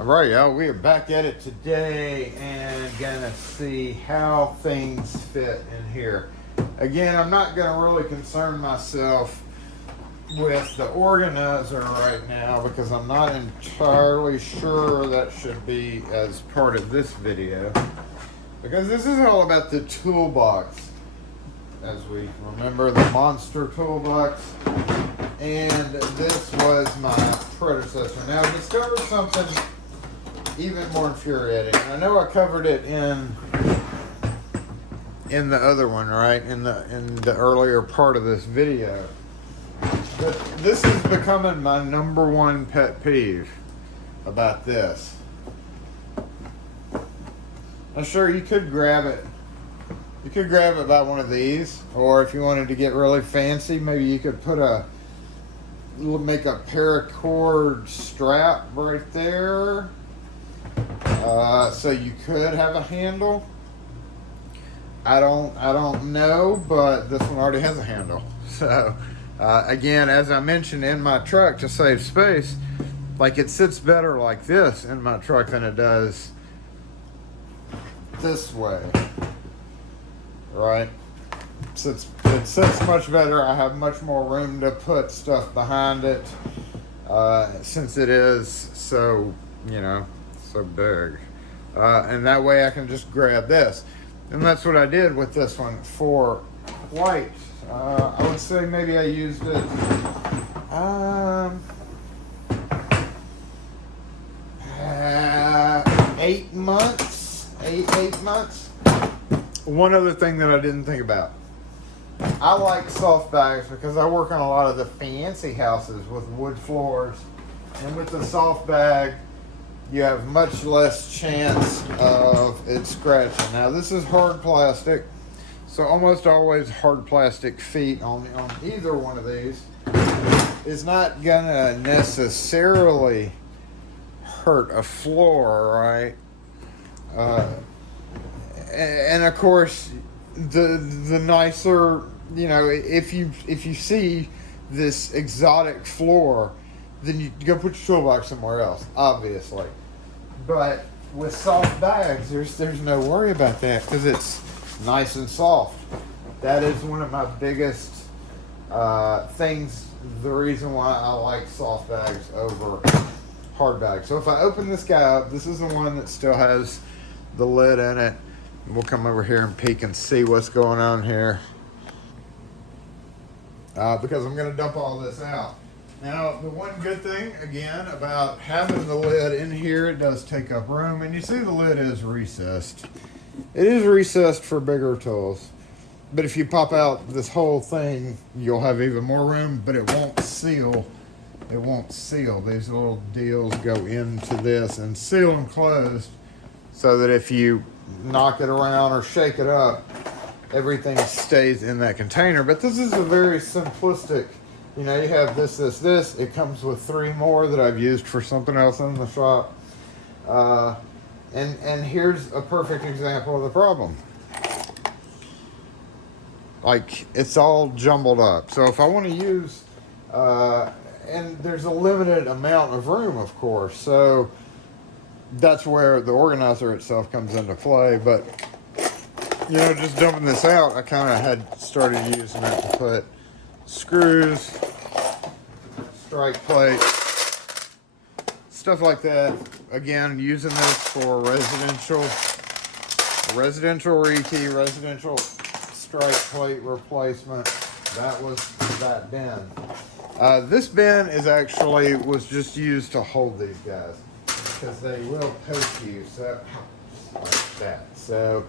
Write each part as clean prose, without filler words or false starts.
Alright, y'all, we are back at it today and gonna see how things fit in here. Again, I'm not gonna really concern myself with the organizer right now because I'm not entirely sure that should be as part of this video, because this is all about the toolbox. As we remember, the monster toolbox, and this was my predecessor. Now I discovered something even more infuriating. I know I covered it in the other one, right? In the earlier part of this video. But this is becoming my number one pet peeve about this. I'm sure you could grab it. You could grab it by one of these, or if you wanted to get really fancy, maybe you could make a paracord strap right there. So you could have a handle. I don't know, but this one already has a handle. So again, as I mentioned in my truck, to save space, like it sits better like this in my truck than it does this way, right? So it sits much better. I have much more room to put stuff behind it, since it is so, so big. And that way I can just grab this. And that's what I did with this one for white. I would say maybe I used it 8 months. 8 months. One other thing that I didn't think about. I like soft bags because I work on a lot of the fancy houses with wood floors. And with the soft bag, you have much less chance of it scratching. Now this is hard plastic, so almost always hard plastic feet on either one of these is not gonna necessarily hurt a floor, right? And of course, the nicer, if you see this exotic floor, then you go put your toolbox somewhere else, obviously. But with soft bags, there's no worry about that because it's nice and soft. That is one of my biggest things, the reason why I like soft bags over hard bags. So if I open this guy up, this is the one that still has the lid in it. We'll come over here and peek and see what's going on here, because I'm going to dump all this out. Now, the one good thing, again, about having the lid in here, it does take up room. And you see the lid is recessed. It is recessed for bigger tools. But if you pop out this whole thing, you'll have even more room, but it won't seal. It won't seal. These little deals go into this and seal and closed so that if you knock it around or shake it up, everything stays in that container. But this is a very simplistic. You have this. It comes with 3 more that I've used for something else in the shop. And here's a perfect example of the problem. Like, it's all jumbled up. So if I want to use, and there's a limited amount of room, of course. So that's where the organizer itself comes into play. But, just dumping this out, I kind of had started using it to put screws, strike plate, stuff like that. Again, using this for residential rekey, residential strike plate replacement. That was that bin. This bin was just used to hold these guys because they will poke you, so like that. So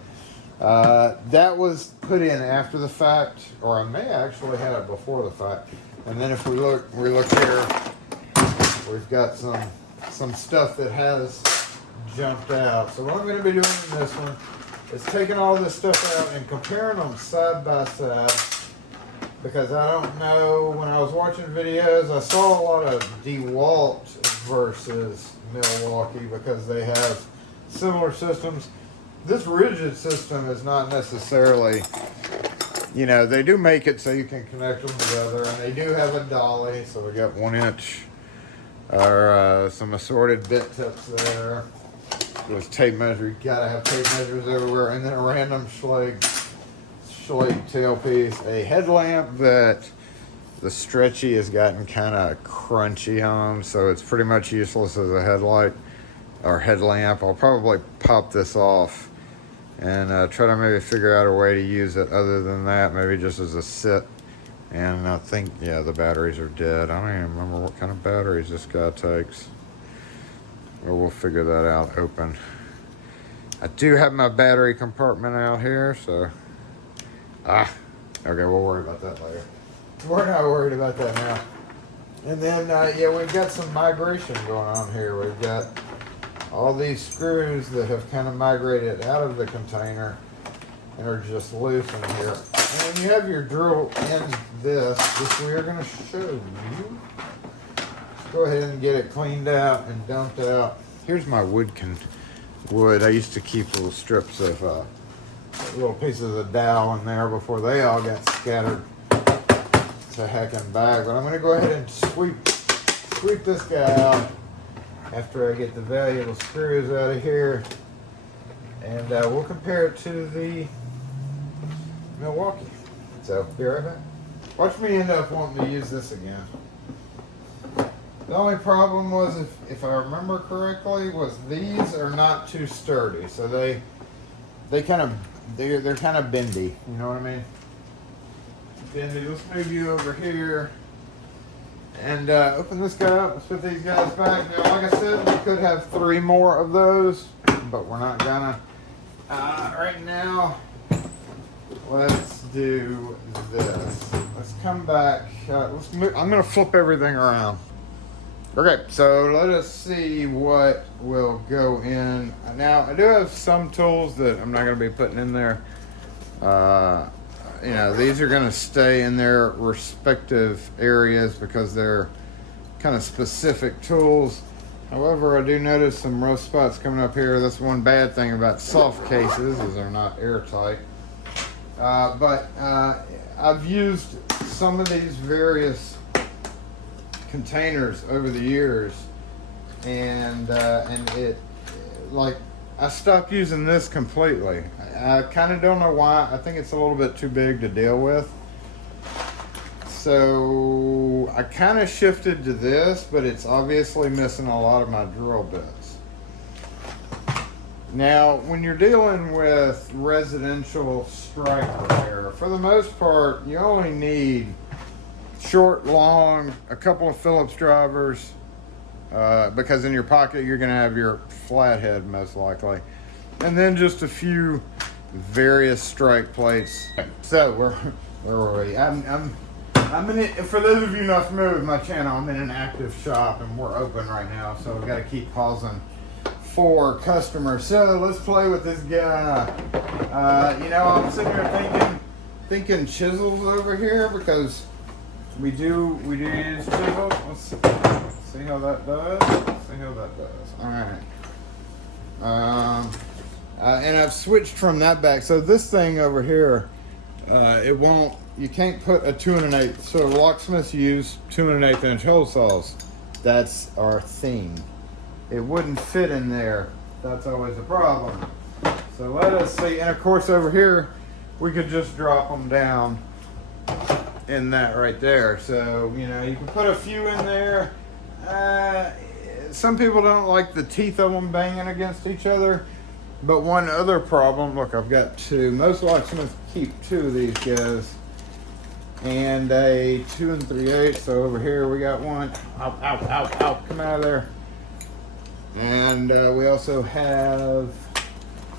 that was put in after the fact, or I may actually have it before the fact. And then if we look here, we've got some stuff that has jumped out. So what I'm going to be doing in this one is taking all this stuff out and comparing them side by side, because I don't know, when I was watching videos, I saw a lot of DeWalt versus Milwaukee because they have similar systems. This Ridgid system is not necessarily, they do make it so you can connect them together, and they do have a dolly, so we got 1 inch Are some assorted bit tips there. There's tape measure. You gotta have tape measures everywhere, and then a random Schlage tailpiece, a headlamp that the stretchy has gotten kind of crunchy on, so it's pretty much useless as a headlight or headlamp. I'll probably pop this off and try to maybe figure out a way to use it other than that, maybe just as a sit. And I think, yeah, the batteries are dead. I don't even remember what kind of batteries this guy takes. Well, we'll figure that out. Open. I do have my battery compartment out here, so... okay, we'll worry about that later. We're not worried about that now. And then, yeah, we've got some migration going on here. We've got all these screws that have kind of migrated out of the container and are just loose in here. And when you have your drill in this, which we are going to show you, go ahead and get it cleaned out and dumped out. Here's my wood. I used to keep little strips of little pieces of dowel in there before they all got scattered to heck and back. But I'm going to go ahead and sweep this guy out after I get the valuable screws out of here, and we'll compare it to the Milwaukee. So be right back. Watch me end up wanting to use this again. The only problem was, if I remember correctly, was these are not too sturdy, so they're kind of bendy. You know what I mean? Bendy. Let's move you over here and open this guy up. Let's put these guys back. Now, like I said, we could have 3 more of those, but we're not gonna. Right now, let's do this. Let's come back. Let's move. I'm gonna flip everything around. Okay, so let us see what will go in. Now, I do have some tools that I'm not going to be putting in there. You know, these are going to stay in their respective areas because they're kind of specific tools. However, I do notice some rough spots coming up here. That's one bad thing about soft cases, is they're not airtight. But I've used some of these various containers over the years, and it, like, I stopped using this completely. I kind of don't know why. I think it's a little bit too big to deal with, so I kind of shifted to this, but it's obviously missing a lot of my drill bits. Now, when you're dealing with residential strike repair, for the most part, you only need short, long, a couple of Phillips drivers, because in your pocket you're going to have your flathead most likely, and then just a few various strike plates. So where were we? I'm in it. For those of you not familiar with my channel, I'm in an active shop and we're open right now, so I've got to keep pausing for customers. So let's play with this guy. You know, I'm sitting here thinking chisels over here, because we do use chisels. Let's see how that does. All right. And I've switched from that back. So this thing over here, you can't put a 2 1/8. So locksmiths use 2 1/8 inch hole saws. That's our thing. It wouldn't fit in there. That's always a problem. So let us see. And of course over here, we could just drop them down in that right there. So, you know, you can put a few in there. Some people don't like the teeth of them banging against each other. But one other problem, look, I've got 2. Most locksmiths keep 2 of these guys. And a 2 3/8. So over here we got one. Ow, come out of there. And we also have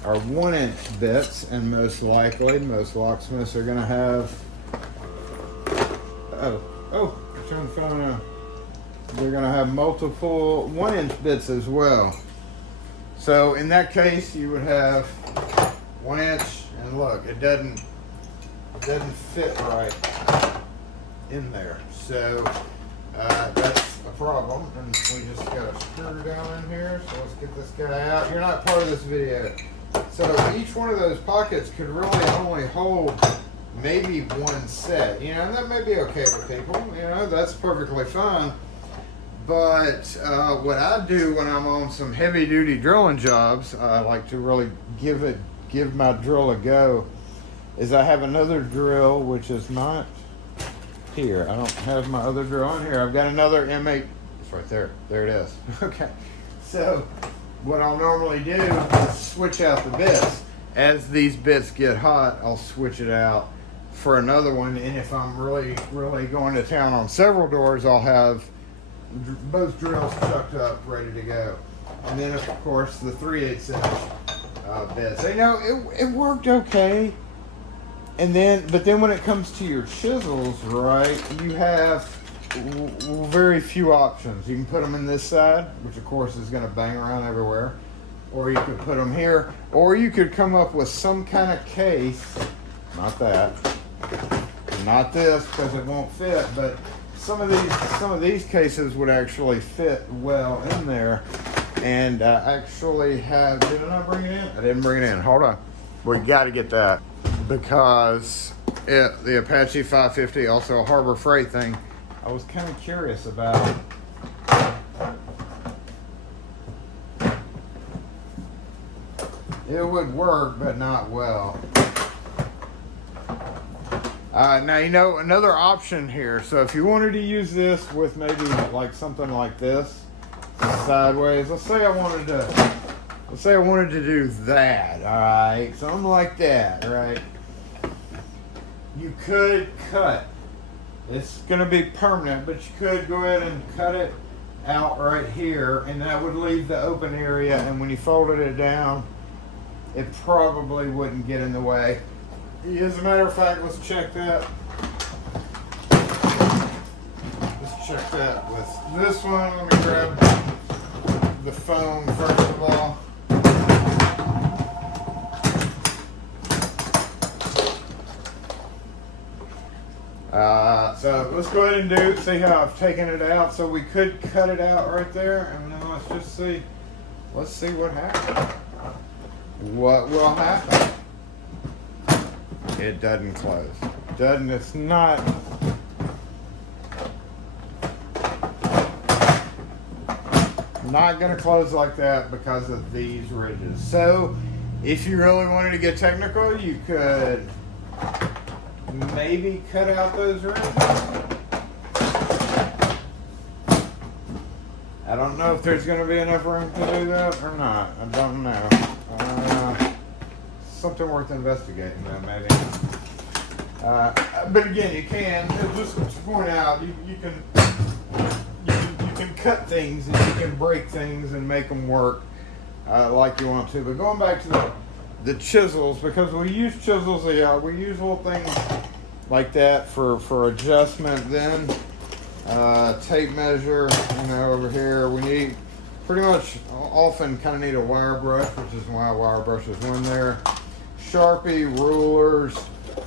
our 1-inch bits, and most likely, most locksmiths are gonna have, I'm trying to find out. They're gonna have multiple 1-inch bits as well. So in that case, you would have 1 inch, and look, it doesn't fit right in there. So that's a problem, and we just got a screw down in here. So let's get this guy out. You're not part of this video. So each one of those pockets could really only hold maybe 1 set, you know, and that may be okay with people, you know, that's perfectly fine. But what I do when I'm on some heavy duty drilling jobs, I like to really give my drill a go, is I have another drill which is not here. I don't have my other drill in here. I've got another M8. It's right there. There it is. Okay. So what I'll normally do is switch out the bits. As these bits get hot, I'll switch it out for another one. And if I'm really going to town on several doors, I'll have both drills chucked up, ready to go. And then of course the 3/8 inch bits. You know, it worked okay. And then, but then when it comes to your chisels, right, you have very few options. You can put them in this side, which of course is going to bang around everywhere, or you could put them here, or you could come up with some kind of case, not that, not this because it won't fit, but some of these cases would actually fit well in there. And actually have, did I not bring it in? I didn't bring it in. Hold on, we got to get that, because the Apache 550, also a Harbor Freight thing, I was kind of curious about. It would work, but not well. Now, you know, another option here. So if you wanted to use this with maybe like something like this, sideways. Let's say I wanted to do that. All right, something like that. All right. You could cut. It's going to be permanent, but you could go ahead and cut it out right here, and that would leave the open area. And when you folded it down, it probably wouldn't get in the way. As a matter of fact, let's check that. Let's check that with this one. Let me grab the foam first of all. So let's go ahead and see how I've taken it out. So we could cut it out right there, and then let's just see. Let's see what happens. What will happen? It doesn't close. It's not. Not going to close like that because of these ridges. So if you really wanted to get technical, you could maybe cut out those ridges. I don't know if there's going to be enough room to do that or not. I don't know. Something worth investigating though, maybe. But again, you can, just to point out, you can cut things and you can break things and make them work like you want to. But going back to the chisels, because we use chisels, we use little things like that for adjustment. Then tape measure, you know, over here we need pretty much often kind of need a wire brush, which is why a wire brush is one there. Sharpie, rulers,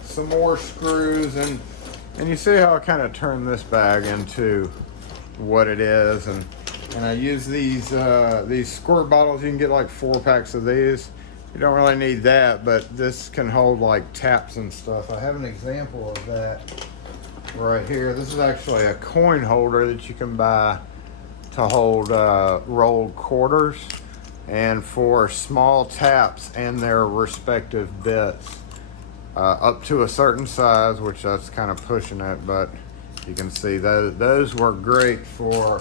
some more screws, and you see how I kind of turn this bag into what it is, and I use these squirt bottles. You can get like 4 packs of these. You don't really need that, but this can hold like taps and stuff. I have an example of that right here. This is actually a coin holder that you can buy to hold rolled quarters, and for small taps and their respective bits up to a certain size, which that's kind of pushing it, but you can see those work great for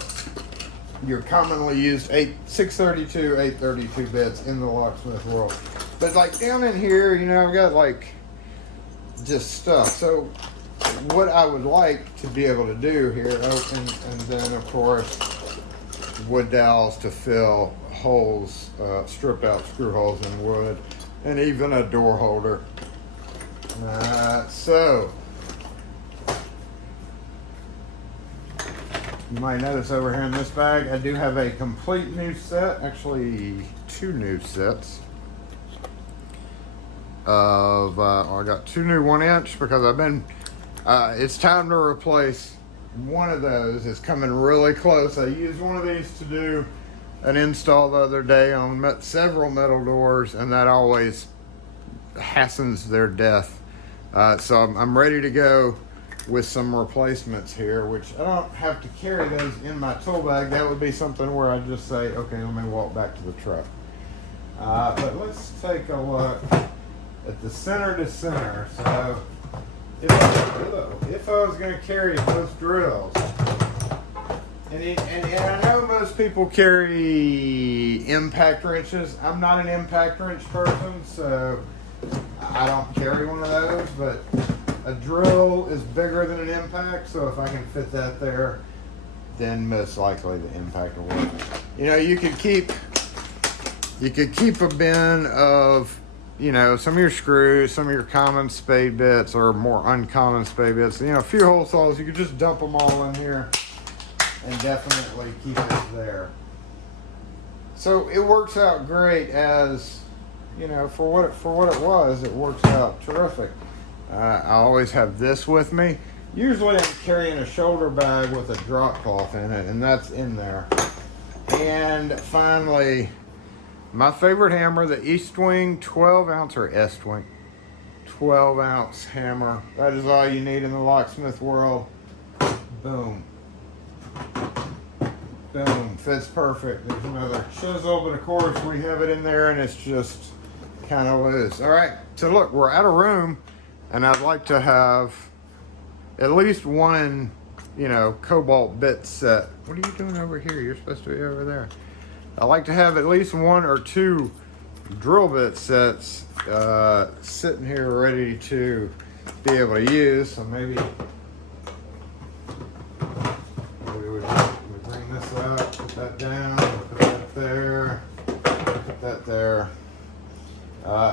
your commonly used 632, 832 bits in the locksmith world. But like down in here, you know, I've got like just stuff. So what I would like to be able to do here, and then of course wood dowels to fill holes, stripped out screw holes in wood, and even a door holder. So you might notice over here in this bag, I do have a complete new set, actually 2 new sets of, I got 2 new 1-inch because I've been, it's time to replace one of those. It's coming really close. I used one of these to do an install the other day on several metal doors, and that always hastens their death. So I'm ready to go with some replacements here, which I don't have to carry those in my tool bag. That would be something where I just say, okay, let me walk back to the truck. But let's take a look at the center to center. So if I was going to carry both drills, and I know most people carry impact wrenches. I'm not an impact wrench person, so I don't carry one of those, but a drill is bigger than an impact, so if I can fit that there, then most likely the impact will work. You know, you could keep a bin of, you know, some of your screws, some of your common spade bits or more uncommon spade bits. You know, a few hole saws, you could just dump them all in here and definitely keep it there. So it works out great as, you know, for what it was, it works out terrific. I always have this with me. Usually I'm carrying a shoulder bag with a drop cloth in it, and that's in there. And finally, my favorite hammer, the East Wing 12 ounce or S Wing 12 ounce hammer. That is all you need in the locksmith world. Boom. Boom. Fits perfect. There's another chisel, but of course we have it in there and it's just kind of loose. All right, so look, we're out of room, and I'd like to have at least one, you know, cobalt bit set. What are you doing over here? You're supposed to be over there. I like to have at least one or two drill bit sets sitting here ready to be able to use. So maybe we bring this up, put that down, put that there, put that there.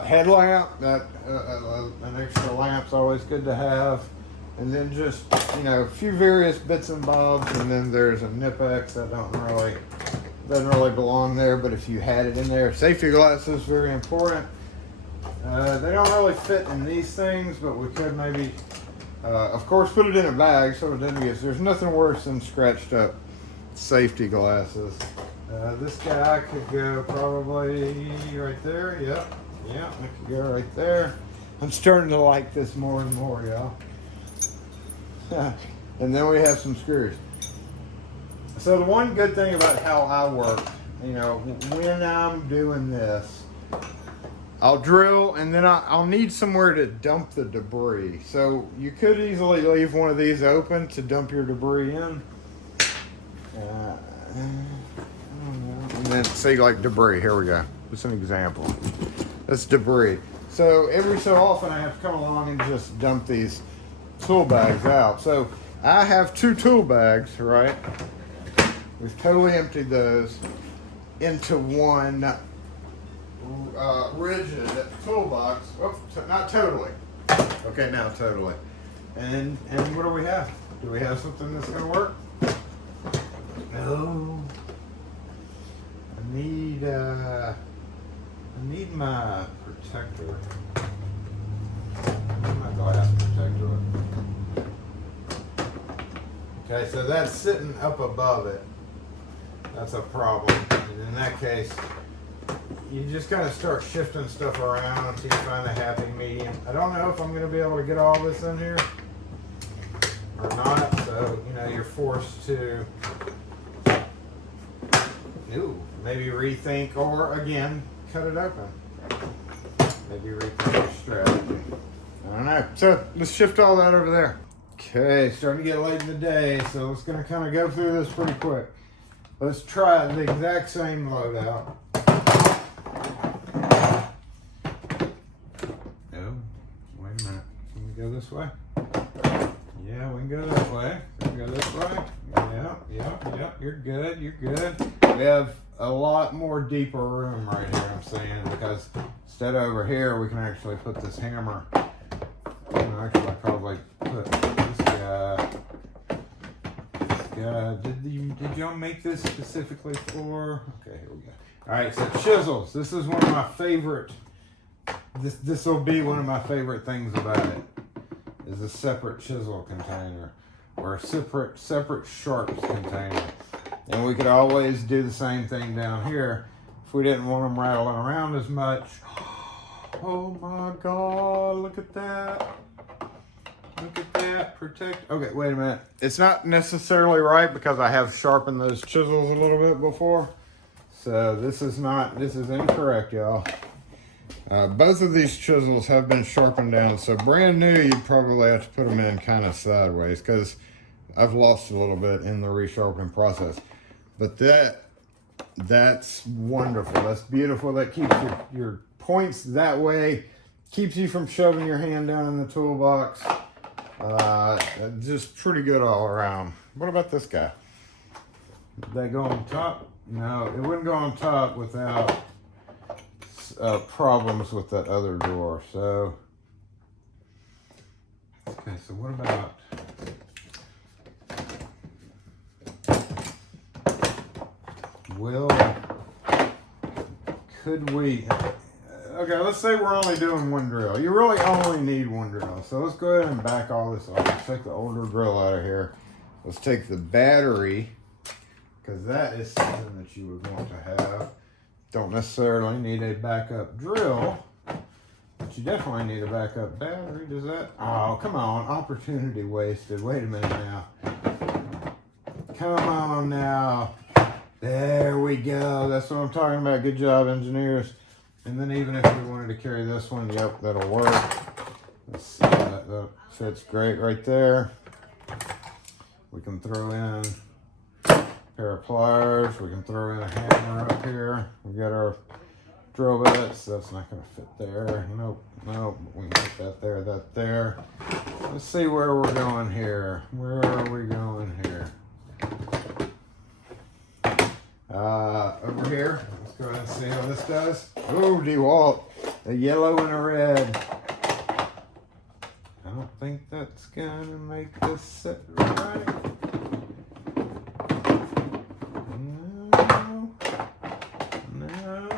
Headlamp, that an extra lamp's always good to have. And then just, you know, a few various bits and bobs, and then there's a Nip-X that doesn't really belong there, but if you had it in there. Safety glasses, very important. They don't really fit in these things, but we could maybe, of course, put it in a bag so it doesn't get, there's nothing worse than scratched up safety glasses. This guy could go probably right there, yep. Yeah, it could go right there. I'm starting to like this more and more, y'all. And then we have some screws. So the one good thing about how I work, you know, when I'm doing this, I'll drill and then I'll need somewhere to dump the debris. So you could easily leave one of these open to dump your debris in. And then say like debris, here we go. Just an example. That's debris. So every so often I have to come along and just dump these tool bags out. So I have two tool bags, right? We've totally emptied those into one Ridgid toolbox. Oh, not totally. Okay, now totally. And what do we have? Do we have something that's gonna work? No. I need my protector. I need my glass protector. Okay, so that's sitting up above it. That's a problem. And in that case, you just kind of start shifting stuff around until you find a happy medium. I don't know if I'm going to be able to get all this in here or not. So, you know, you're forced to maybe rethink, or again, cut it open. Maybe rethink your strategy. I don't know. So let's shift all that over there. Okay, starting to get late in the day, so it's going to kind of go through this pretty quick. Let's try the exact same loadout. Oh, wait a minute. Can we go this way? Yeah, we can go that way. Can we go this way? Yeah. You're good. We have a lot more deeper room right here, I'm saying, because instead of over here, we can actually put this hammer. Actually, I probably put this guy. Did y'all make this specifically for? Okay, here we go. All right, so chisels. This is one of my favorite. This will be one of my favorite things about it. Is a separate chisel container or a separate sharps container, and we could always do the same thing down here if we didn't want them rattling around as much. Oh my God! Look at that. Look at that, protect. Okay, wait a minute. It's not necessarily right because I have sharpened those chisels a little bit before. So this is incorrect, y'all. Both of these chisels have been sharpened down. So brand new, you'd probably have to put them in kind of sideways because I've lost a little bit in the resharpening process. But that's wonderful. That's beautiful. That keeps your points that way. Keeps you from shoving your hand down in the toolbox. Just pretty good all around. What about this guy? Did that go on top? No, it wouldn't go on top without problems with that other drawer. So, okay, so what about... Could we... Okay, let's say we're only doing one drill. You really only need one drill. So let's go ahead and back all this off. Let's take the older drill out of here. Let's take the battery, because that is something that you would want to have. Don't necessarily need a backup drill, but you definitely need a backup battery. Does that? Oh, come on. Opportunity wasted. Wait a minute now. Come on now. There we go. That's what I'm talking about. Good job, engineers. And then even if we wanted to carry this one, yep, that'll work. Let's see, that fits great right there. We can throw in a pair of pliers. We can throw in a hammer up here. We got our drill bits. That's not going to fit there. Nope, nope. We can put that there, that there. Let's see where we're going here. Where are we going here? Over here. Let's go ahead and see how this does. Oh, DeWalt, a yellow and a red. I don't think that's gonna make this sit right. No. No.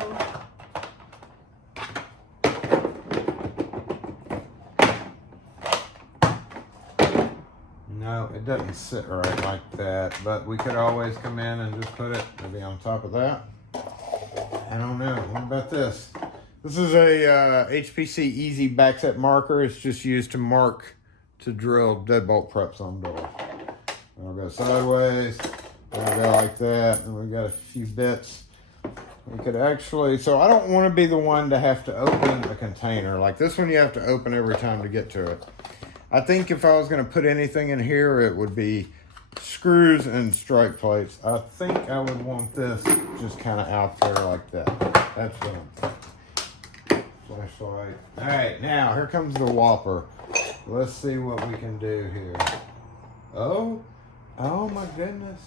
No, it doesn't sit right like that, but we could always come in and just put it maybe on top of that. I don't know. What about this? This is a HPC Easy backset marker. It's just used to mark to drill deadbolt preps on doors. I'll go sideways. I'll go like that. And we got a few bits. We could actually, so I don't want to be the one to have to open a container. Like this one you have to open every time to get to it. I think if I was going to put anything in here, it would be screws and strike plates. I think I would want this just kind of out there like that. That's what I'm thinking. Flashlight. All right, now here comes the whopper. Let's see what we can do here. Oh my goodness.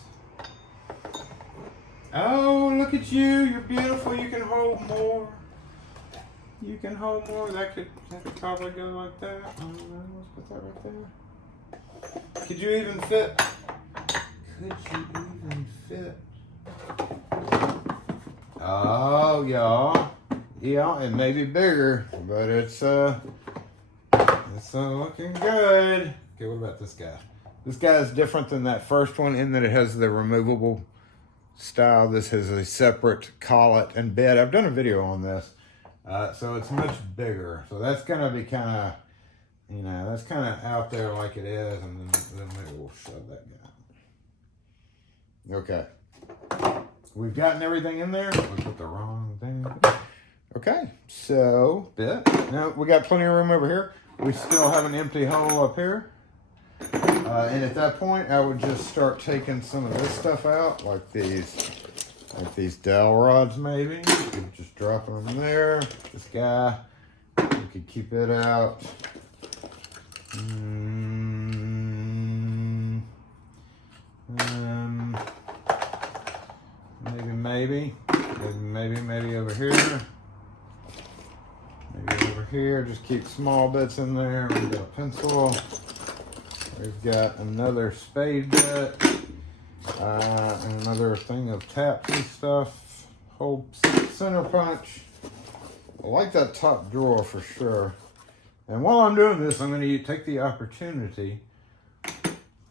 Oh, look at you. You're beautiful. You can hold more. You can hold more. That could probably go like that. I don't know. Let's put that right there. Could you even fit? Could you even fit? Oh, y'all. Yeah, it may be bigger, but it's looking good. Okay, what about this guy? This guy is different than that first one in that it has the removable style. This has a separate collet and bed. I've done a video on this. So it's much bigger. So that's gonna be kind of, you know, that's kind of out there like it is, and then maybe we'll shove that guy. Okay. We've gotten everything in there. We put the wrong thing. Okay, so now we got plenty of room over here. We still have an empty hole up here. And at that point, I would just start taking some of this stuff out, like these dowel rods maybe. You could just drop them in there. This guy, you could keep it out. Maybe over here. Maybe over here. Just keep small bits in there. We've got a pencil. We've got another spade bit. And another thing of taps and stuff. Whole center punch. I like that top drawer for sure. And while I'm doing this, I'm going to take the opportunity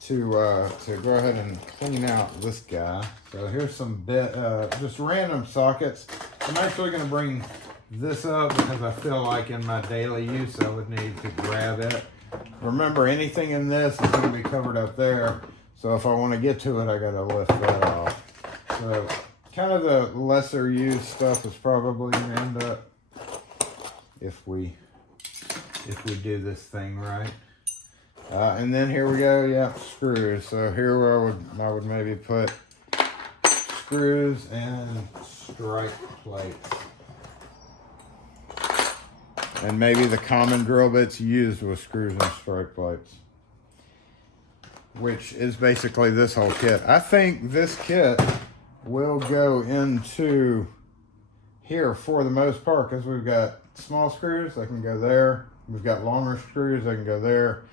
to go ahead and clean out this guy. So here's some just random sockets. I'm actually going to bring this up because I feel like in my daily use I would need to grab it. Remember, anything in this is going to be covered up there. So if I want to get to it, I got to lift that off. So kind of the lesser used stuff is probably going to end up if we do this thing right. And then here we go. Yeah, screws. So here I would maybe put screws and strike plates. And maybe the common drill bits used with screws and strike plates, which is basically this whole kit. I think this kit will go into here for the most part, because we've got small screws that can go there. We've got longer screws that can go there.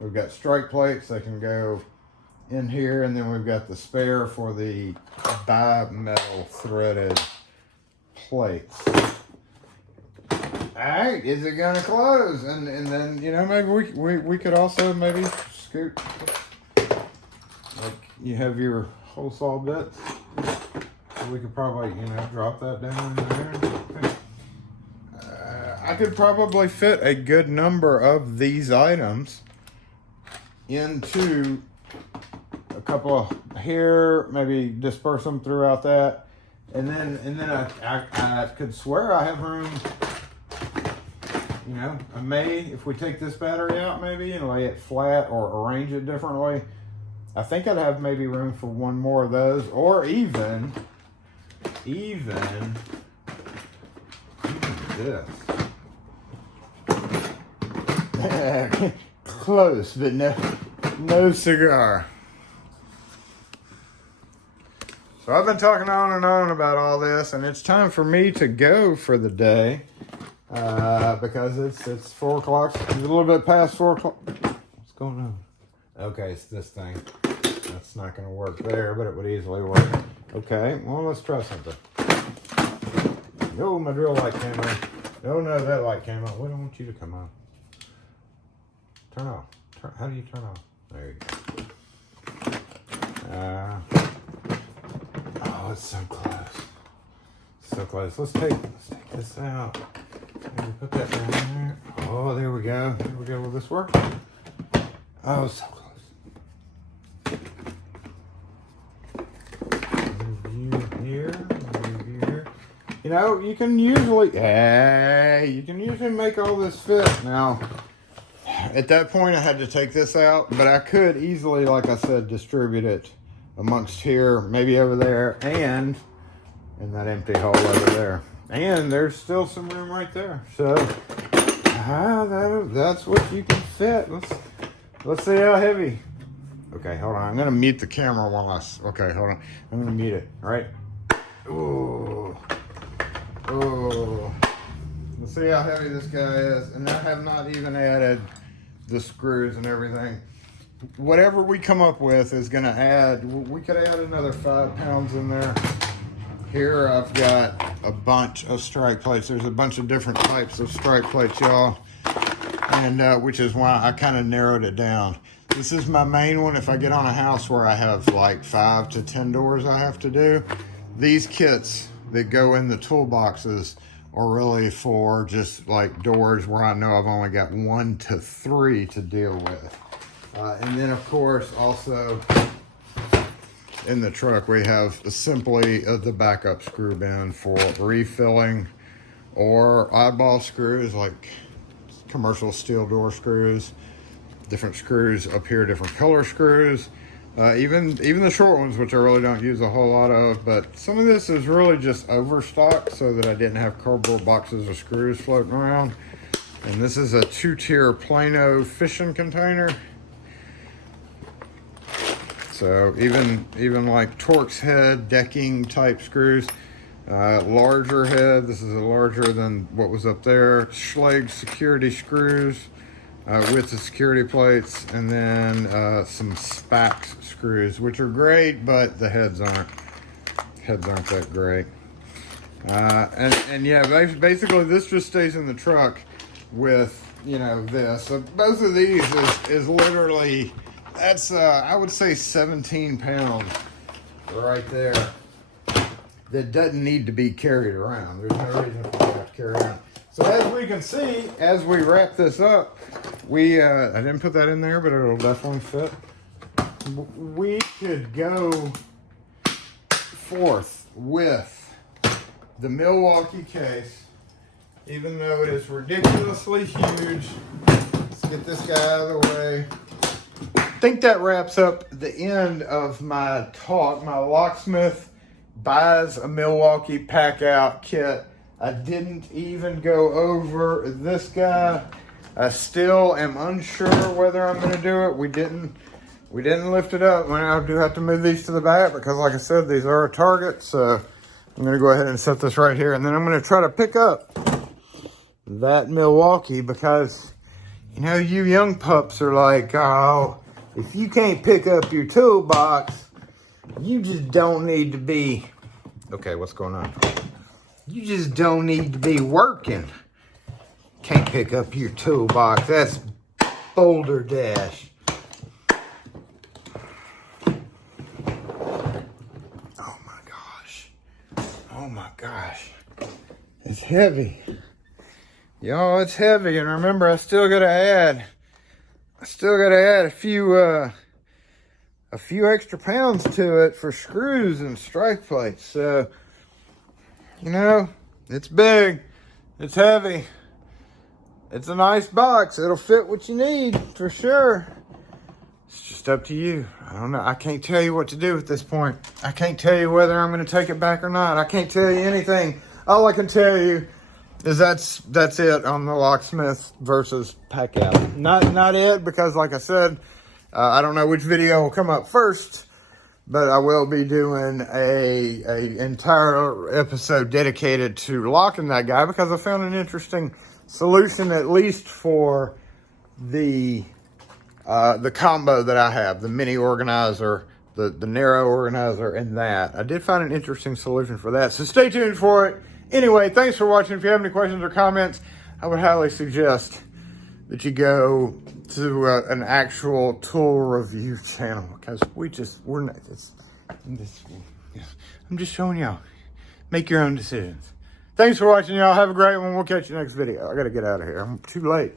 We've got strike plates that can go in here, and then we've got the spare for the bi-metal threaded plates. All right, is it gonna close? And then, you know, maybe we could also maybe scoot, like you have your hole saw bits. We could probably, you know, drop that down in there. I could probably fit a good number of these items into a couple of here, maybe disperse them throughout that, and then I could swear I have room. You know, I may, if we take this battery out maybe and lay it flat or arrange it differently, I think I'd have maybe room for one more of those, or even this. Close, but no cigar. So I've been talking on and on about all this, and it's time for me to go for the day. Because it's 4 o'clock. It's a little bit past 4 o'clock. What's going on? Okay, it's this thing. That's not going to work there, but it would easily work. Okay, well, let's try something. No, my drill light came on. No, that light came on. We don't want you to come on. Turn off. How do you turn off? There you go. Oh, it's so close. So close. Let's take this out. Maybe put that down there. Oh, there we go. There we go. Will this work? Oh, so close. Move you here. Move you here. You know, you can usually make all this fit. Now, at that point, I had to take this out, but I could easily, like I said, distribute it amongst here, maybe over there, and in that empty hole over there. And there's still some room right there. So that's what you can fit. Let's see how heavy. Okay, hold on. I'm gonna mute the camera one last. Okay, hold on. I'm gonna mute it. All right. Ooh. Let's see how heavy this guy is. And I have not even added the screws and everything. Whatever we come up with is gonna add. We could add another 5 pounds in there. Here I've got a bunch of strike plates. There's a bunch of different types of strike plates, y'all, and which is why I kind of narrowed it down. This is my main one. If I get on a house where I have like 5 to 10 doors I have to do, these kits that go in the toolboxes are really for just like doors where I know I've only got 1 to 3 to deal with. And then of course also in the truck we have simply the backup screw bin for refilling, or oddball screws like commercial steel door screws, different screws up here, different color screws, even the short ones, which I really don't use a whole lot of. But some of this is really just overstock so that I didn't have cardboard boxes of screws floating around. And this is a 2-tier Plano fishing container. So even like Torx head decking type screws, larger head. This is a larger than what was up there. Schlage security screws with the security plates, and then some Spax screws, which are great, but the heads aren't that great. And yeah, basically this just stays in the truck with, you know, this. So both of these is literally. That's, I would say 17 pounds right there that doesn't need to be carried around. There's no reason for that to carry around. So as we can see, as we wrap this up, I didn't put that in there, but it'll definitely fit. We could go forth with the Milwaukee case, even though it is ridiculously huge. Let's get this guy out of the way. I think that wraps up the end of my talk. My locksmith buys a Milwaukee Packout kit. I didn't even go over this guy. I still am unsure whether I'm going to do it. We didn't lift it up. I do have to move these to the back because, like I said, these are a target. So I'm going to go ahead and set this right here. And then I'm going to try to pick up that Milwaukee because, you know, you young pups are like, oh, if you can't pick up your toolbox, you just don't need to be, okay, what's going on? You just don't need to be working. Can't pick up your toolbox. That's Boulder Dash. Oh my gosh. Oh my gosh. It's heavy. Y'all, it's heavy. And remember, I still gotta add a few extra pounds to it for screws and strike plates. So, you know, it's big, it's heavy, it's a nice box. It'll fit what you need for sure. It's just up to you. I don't know. I can't tell you what to do at this point. I can't tell you whether I'm going to take it back or not. I can't tell you anything. All I can tell you is that's it on the locksmith versus Packout. Not it, because like I said, I don't know which video will come up first. But I will be doing a entire episode dedicated to locking that guy because I found an interesting solution, at least for the combo that I have, the mini organizer, the narrow organizer, and that. I did find an interesting solution for that. So stay tuned for it. Anyway, thanks for watching. If you have any questions or comments, I would highly suggest that you go to an actual tool review channel because we're not. I'm just showing y'all. Make your own decisions. Thanks for watching, y'all. Have a great one. We'll catch you next video. I gotta get out of here. I'm too late.